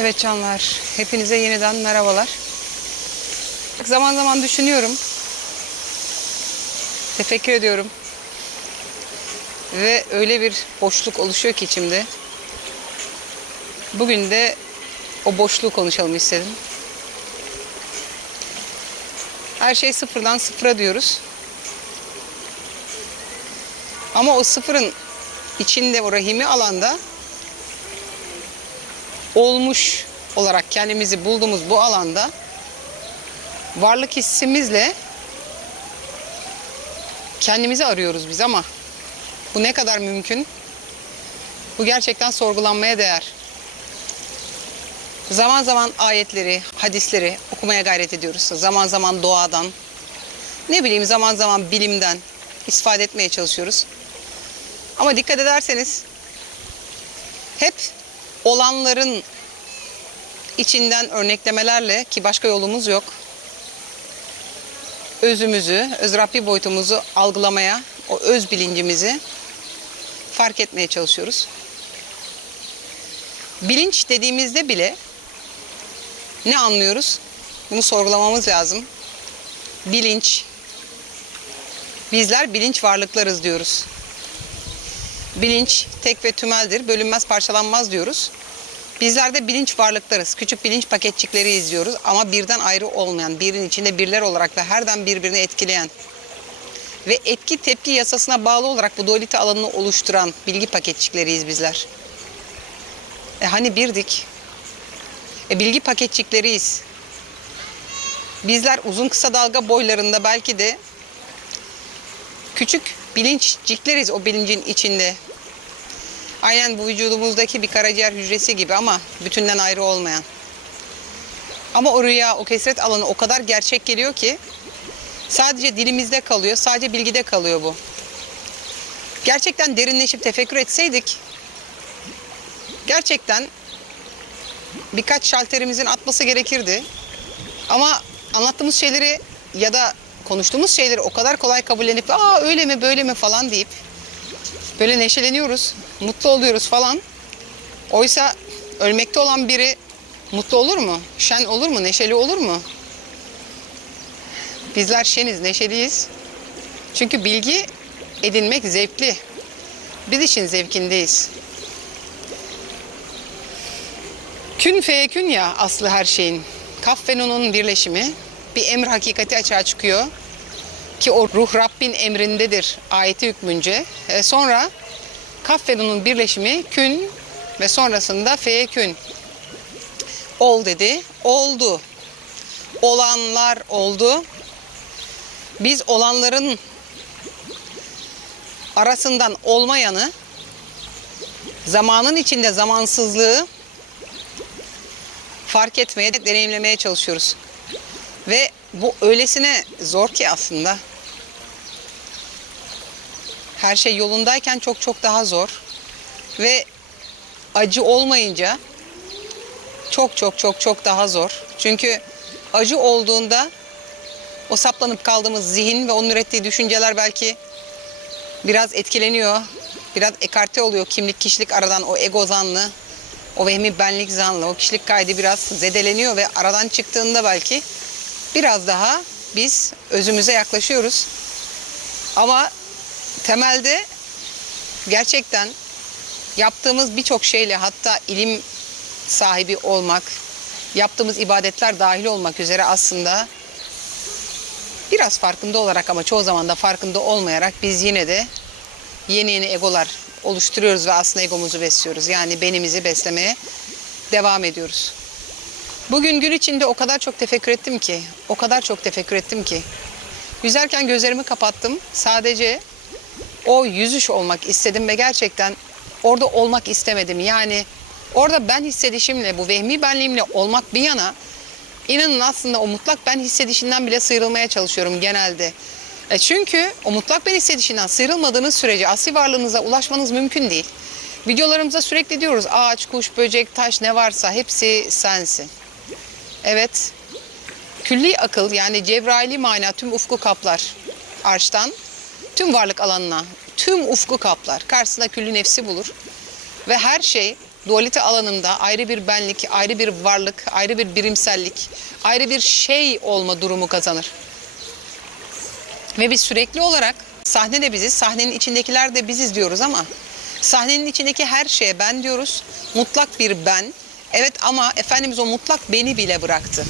Evet canlar, hepinize yeniden merhabalar. Zaman zaman düşünüyorum. Tefekkür ediyorum. Ve öyle bir boşluk oluşuyor ki içimde. Bugün de o boşluğu konuşalım istedim. Her şey sıfırdan sıfıra diyoruz. Ama o sıfırın içinde o rahimi alanda olmuş olarak kendimizi bulduğumuz bu alanda varlık hissimizle kendimizi arıyoruz biz ama bu ne kadar mümkün? Bu gerçekten sorgulanmaya değer. Zaman zaman ayetleri, hadisleri okumaya gayret ediyoruz. Zaman zaman doğadan, ne bileyim zaman zaman bilimden istifade etmeye çalışıyoruz. Ama dikkat ederseniz hep olanların içinden örneklemelerle ki başka yolumuz yok. Özümüzü, öz Rabbi boyutumuzu algılamaya, o öz bilincimizi fark etmeye çalışıyoruz. Bilinç dediğimizde bile ne anlıyoruz? Bunu sorgulamamız lazım. Bilinç. Bizler bilinç varlıklarız diyoruz. Bilinç tek ve tümeldir, bölünmez parçalanmaz diyoruz. Bizler de bilinç varlıklarız. Küçük bilinç paketçikleri izliyoruz ama birden ayrı olmayan, birin içinde birler olarak ve herden birbirini etkileyen ve etki tepki yasasına bağlı olarak bu dualite alanını oluşturan bilgi paketçikleriyiz bizler. E hani birdik? E bilgi paketçikleriyiz. Bizler uzun kısa dalga boylarında belki de küçük bilinçcikleriz o bilincin içinde. Aynen bu vücudumuzdaki bir karaciğer hücresi gibi ama bütünden ayrı olmayan. Ama o rüya, o kesret alanı o kadar gerçek geliyor ki sadece dilimizde kalıyor, sadece bilgide kalıyor bu. Gerçekten derinleşip tefekkür etseydik gerçekten birkaç şalterimizin atması gerekirdi. Ama anlattığımız şeyleri ya da konuştuğumuz şeyleri o kadar kolay kabullenip aa öyle mi böyle mi falan deyip böyle neşeleniyoruz, mutlu oluyoruz falan. Oysa ölmekte olan biri mutlu olur mu? Şen olur mu? Neşeli olur mu? Bizler şeniz, neşeliyiz. Çünkü bilgi edinmek zevkli. Biz işin zevkindeyiz. Kün feyekün ya aslı her şeyin. Kaf ve nunun birleşimi bir emr hakikati açığa çıkıyor. Ki o ruh Rabbin emrindedir ayeti hükmünce. E sonra kaf ve nunun birleşimi kün ve sonrasında feyekün. Ol dedi, oldu. Olanlar oldu. Biz olanların arasından olmayanı, zamanın içinde zamansızlığı fark etmeye, deneyimlemeye çalışıyoruz. Ve bu öylesine zor ki aslında. Her şey yolundayken çok çok daha zor. Ve acı olmayınca çok çok çok çok daha zor. Çünkü acı olduğunda o saplanıp kaldığımız zihin ve onun ürettiği düşünceler belki biraz etkileniyor. Biraz ekarte oluyor kimlik kişilik aradan o ego zanlı, o vehmi benlik zanlı, o kişilik kaydı biraz zedeleniyor ve aradan çıktığında belki biraz daha biz özümüze yaklaşıyoruz. Ama temelde gerçekten yaptığımız birçok şeyle hatta ilim sahibi olmak, yaptığımız ibadetler dahil olmak üzere aslında biraz farkında olarak ama çoğu zaman da farkında olmayarak biz yine de yeni yeni egolar oluşturuyoruz ve aslında egomuzu besliyoruz. Yani benimizi beslemeye devam ediyoruz. Bugün gün içinde o kadar çok tefekkür ettim ki, o kadar çok tefekkür ettim ki. Yüzerken gözlerimi kapattım. Sadece o yüzüş olmak istedim ve gerçekten orada olmak istemedim. Yani orada ben hissedişimle, bu vehmi benliğimle olmak bir yana inanın aslında o mutlak ben hissedişinden bile sıyrılmaya çalışıyorum genelde. E çünkü o mutlak ben hissedişinden sıyrılmadığınız sürece asli varlığınıza ulaşmanız mümkün değil. Videolarımızda sürekli diyoruz ağaç, kuş, böcek, taş ne varsa hepsi sensin. Evet. Külli akıl yani Cebraili mana tüm ufku kaplar. Arştan tüm varlık alanına tüm ufku kaplar. Karşısında küllü nefsi bulur. Ve her şey dualite alanında ayrı bir benlik, ayrı bir varlık, ayrı bir birimsellik, ayrı bir şey olma durumu kazanır. Ve biz sürekli olarak sahne de biziz, sahnenin içindekiler de biziz diyoruz ama sahnenin içindeki her şeye ben diyoruz. Mutlak bir ben. Evet ama Efendimiz o mutlak beni bile bıraktı.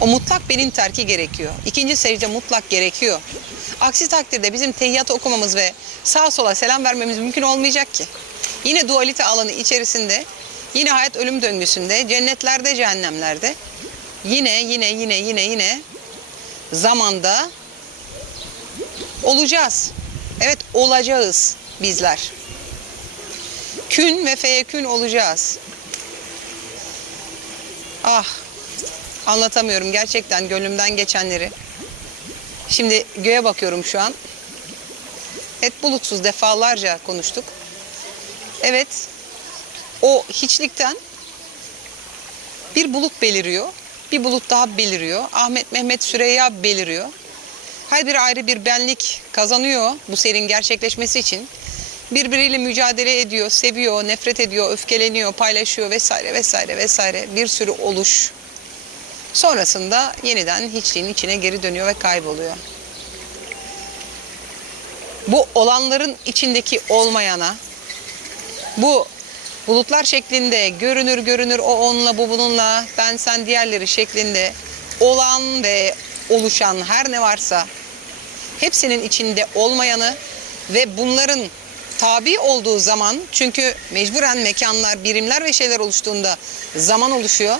O mutlak benin terki gerekiyor. İkinci secde mutlak gerekiyor. Aksi takdirde bizim tehiyyatı okumamız ve sağa sola selam vermemiz mümkün olmayacak ki. Yine dualite alanı içerisinde, yine hayat ölüm döngüsünde, cennetlerde, cehennemlerde, yine yine yine yine yine zamanda olacağız. Evet olacağız bizler. Kün ve feyekün olacağız. Ah anlatamıyorum gerçekten gönlümden geçenleri. Şimdi göğe bakıyorum şu an. Evet bulutsuz defalarca konuştuk. Evet o hiçlikten bir bulut beliriyor. Bir bulut daha beliriyor. Ahmet Mehmet Süreyya beliriyor. Her biri ayrı bir benlik kazanıyor bu serinin gerçekleşmesi için. Birbiriyle mücadele ediyor, seviyor, nefret ediyor, öfkeleniyor, paylaşıyor vesaire vesaire vesaire. Bir sürü oluş. Sonrasında yeniden hiçliğin içine geri dönüyor ve kayboluyor. Bu olanların içindeki olmayana, bu bulutlar şeklinde görünür görünür o onunla bu bununla ben sen diğerleri şeklinde olan ve oluşan her ne varsa hepsinin içinde olmayanı ve bunların tabi olduğu zaman çünkü mecburen mekanlar, birimler ve şeyler oluştuğunda zaman oluşuyor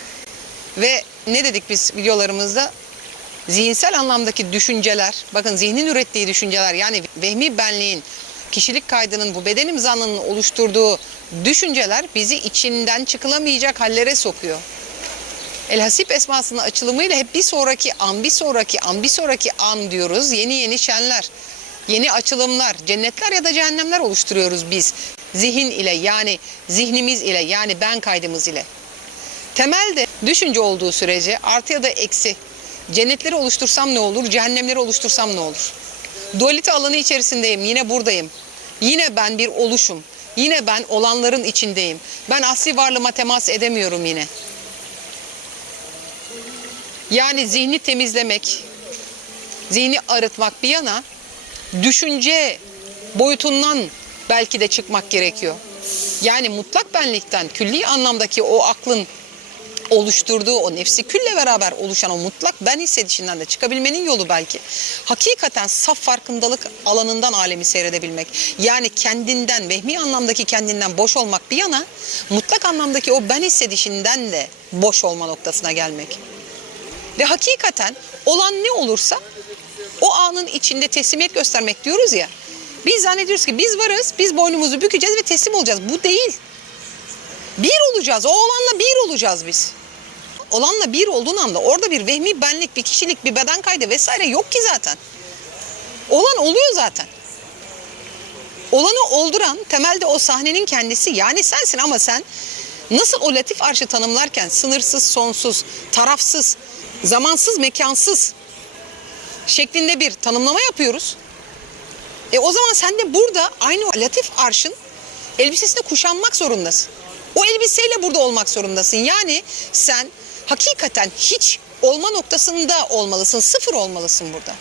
ve ne dedik biz videolarımızda? Zihinsel anlamdaki düşünceler, bakın zihnin ürettiği düşünceler yani vehmi benliğin, kişilik kaydının bu beden imzanının oluşturduğu düşünceler bizi içinden çıkılamayacak hallere sokuyor. El Hasip esmasının açılımıyla hep bir sonraki an, bir sonraki an, bir sonraki an diyoruz. Yeni yeni şenler, yeni açılımlar, cennetler ya da cehennemler oluşturuyoruz biz. Zihin ile yani zihnimiz ile yani ben kaydımız ile. Temelde düşünce olduğu sürece artı ya da eksi cennetleri oluştursam ne olur, cehennemleri oluştursam ne olur? Dualite alanı içerisindeyim, yine buradayım. Yine ben bir oluşum. Yine ben olanların içindeyim. Ben asli varlığıma temas edemiyorum yine. Yani zihni temizlemek, zihni arıtmak bir yana düşünce boyutundan belki de çıkmak gerekiyor. Yani mutlak benlikten, külli anlamdaki o aklın oluşturduğu o nefsi külle beraber oluşan o mutlak ben hissedişinden de çıkabilmenin yolu belki. Hakikaten saf farkındalık alanından alemi seyredebilmek. Yani kendinden, vehmi anlamdaki kendinden boş olmak bir yana mutlak anlamdaki o ben hissedişinden de boş olma noktasına gelmek. Ve hakikaten olan ne olursa o anın içinde teslimiyet göstermek diyoruz ya. Biz zannediyoruz ki biz varız, biz boynumuzu bükeceğiz ve teslim olacağız. Bu değil. Bir olacağız, o olanla bir olacağız biz. Olanla bir olduğun anda orada bir vehmi benlik, bir kişilik, bir beden kaydı vesaire yok ki zaten. Olan oluyor zaten. Olanı olduran temelde o sahnenin kendisi yani sensin ama sen nasıl o latif arşı tanımlarken sınırsız, sonsuz, tarafsız, zamansız, mekansız şeklinde bir tanımlama yapıyoruz. E o zaman sen de burada aynı o latif arşın elbisesini kuşanmak zorundasın. O elbiseyle burada olmak zorundasın. Yani sen hakikaten hiç olma noktasında olmalısın. Sıfır olmalısın burada.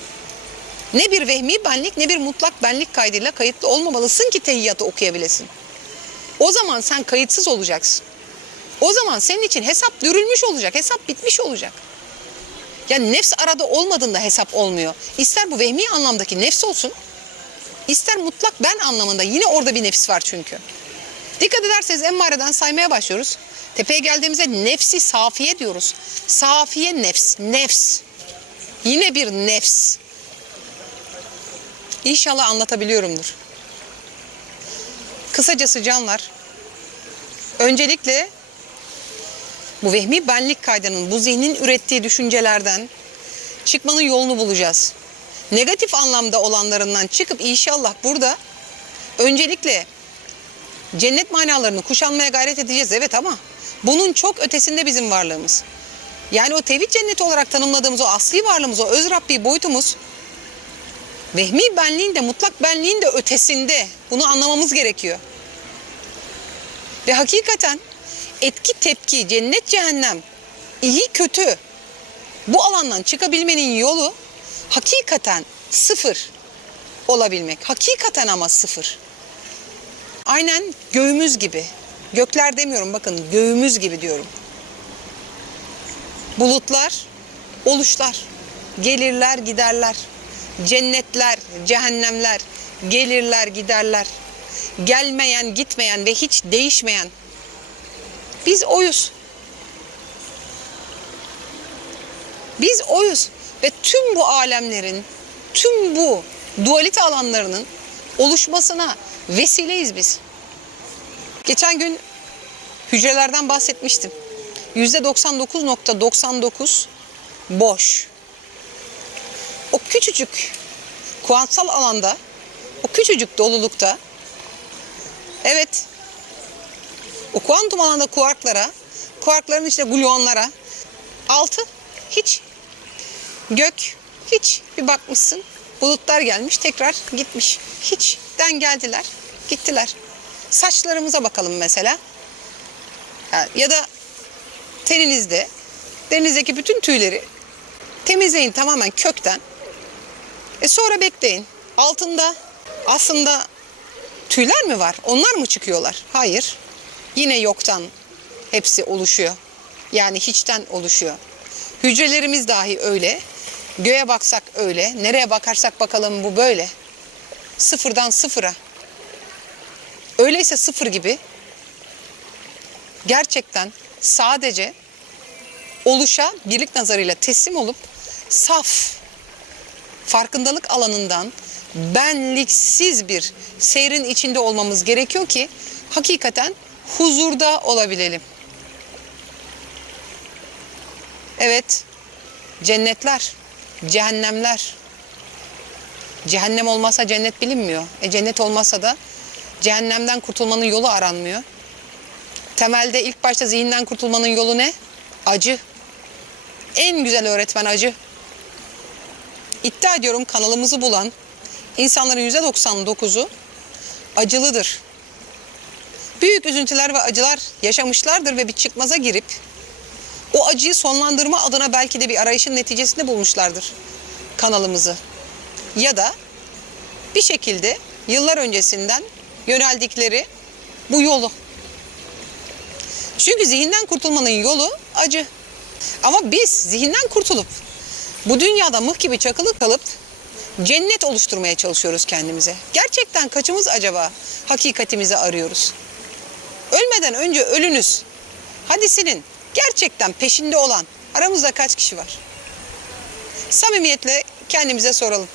Ne bir vehmi benlik ne bir mutlak benlik kaydıyla kayıtlı olmamalısın ki tehiyyatı okuyabilesin. O zaman sen kayıtsız olacaksın. O zaman senin için hesap dürülmüş olacak, hesap bitmiş olacak. Yani nefs arada olmadığında hesap olmuyor. İster bu vehmi anlamdaki nefs olsun, ister mutlak ben anlamında yine orada bir nefis var çünkü. Dikkat ederseniz emmareden saymaya başlıyoruz. Tepeye geldiğimizde nefsi safiye diyoruz. Safiye nefs, nefs. Yine bir nefs. İnşallah anlatabiliyorumdur. Kısacası canlar, öncelikle bu vehmi benlik kaydının, bu zihnin ürettiği düşüncelerden çıkmanın yolunu bulacağız. Negatif anlamda olanlarından çıkıp inşallah burada öncelikle cennet manalarını kuşanmaya gayret edeceğiz evet ama bunun çok ötesinde bizim varlığımız. Yani o tevhid cenneti olarak tanımladığımız o asli varlığımız, o öz Rabbi boyutumuz vehmi benliğin de mutlak benliğin de ötesinde. Bunu anlamamız gerekiyor. Ve hakikaten etki tepki, cennet cehennem, iyi kötü bu alandan çıkabilmenin yolu hakikaten sıfır olabilmek. Hakikaten ama sıfır. Aynen göğümüz gibi. Gökler demiyorum bakın göğümüz gibi diyorum. Bulutlar, oluşlar. Gelirler, giderler. Cennetler, cehennemler. Gelirler, giderler. Gelmeyen, gitmeyen ve hiç değişmeyen. Biz oyuz. Biz oyuz ve tüm bu alemlerin, tüm bu dualite alanlarının oluşmasına vesileyiz biz. Geçen gün hücrelerden bahsetmiştim. %99.99 boş. O küçücük kuantsal alanda, o küçücük dolulukta evet o kuantum alanda kuarklara, kuarkların işte gluonlara altı hiç gök hiç bir bakmışsın bulutlar gelmiş tekrar gitmiş. Hiçten geldiler gittiler. Saçlarımıza bakalım mesela. Ya da teninizde derinizdeki bütün tüyleri temizleyin tamamen kökten. E sonra bekleyin. Altında aslında tüyler mi var? Onlar mı çıkıyorlar? Hayır. Yine yoktan hepsi oluşuyor. Yani hiçten oluşuyor. Hücrelerimiz dahi öyle. Göğe baksak öyle. Nereye bakarsak bakalım bu böyle. Sıfırdan sıfıra. Öyleyse sıfır gibi gerçekten sadece oluşa birlik nazarıyla teslim olup saf farkındalık alanından benliksiz bir seyrin içinde olmamız gerekiyor ki hakikaten huzurda olabilelim. Evet, cennetler, cehennemler. Cehennem olmazsa cennet bilinmiyor. E cennet olmazsa da cehennemden kurtulmanın yolu aranmıyor. Temelde ilk başta zihinden kurtulmanın yolu ne? Acı. En güzel öğretmen acı. İddia ediyorum kanalımızı bulan insanların %99'u acılıdır. Büyük üzüntüler ve acılar yaşamışlardır ve bir çıkmaza girip o acıyı sonlandırma adına belki de bir arayışın neticesinde bulmuşlardır kanalımızı. Ya da bir şekilde yıllar öncesinden yöneldikleri bu yolu. Çünkü zihinden kurtulmanın yolu acı. Ama biz zihinden kurtulup bu dünyada mıh gibi çakılı kalıp cennet oluşturmaya çalışıyoruz kendimize. Gerçekten kaçımız acaba hakikatimizi arıyoruz? Ölmeden önce ölünüz hadisinin gerçekten peşinde olan aramızda kaç kişi var? Samimiyetle kendimize soralım.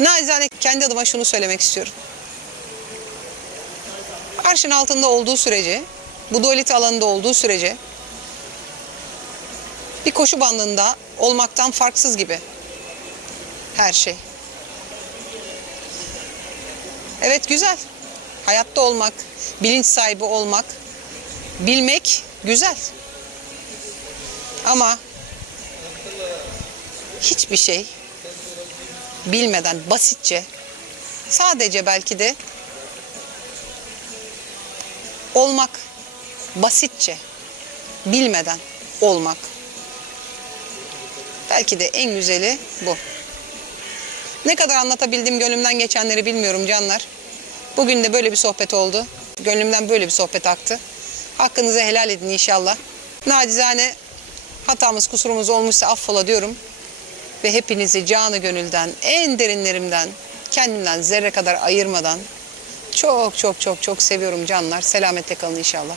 Naizane kendi adıma şunu söylemek istiyorum. Arşın altında olduğu sürece, bu dualite alanında olduğu sürece bir koşu bandında olmaktan farksız gibi her şey. Evet güzel. Hayatta olmak, bilinç sahibi olmak, bilmek güzel. Ama hiçbir şey bilmeden basitçe sadece belki de olmak basitçe bilmeden olmak belki de en güzeli bu. Ne kadar anlatabildim gönlümden geçenleri bilmiyorum canlar. Bugün de böyle bir sohbet oldu. Gönlümden böyle bir sohbet aktı. Hakkınızı helal edin inşallah. Nacizane hatamız kusurumuz olmuşsa affola diyorum. Ve hepinizi canı gönülden, en derinlerimden, kendimden zerre kadar ayırmadan çok çok çok çok seviyorum canlar. Selametle kalın inşallah.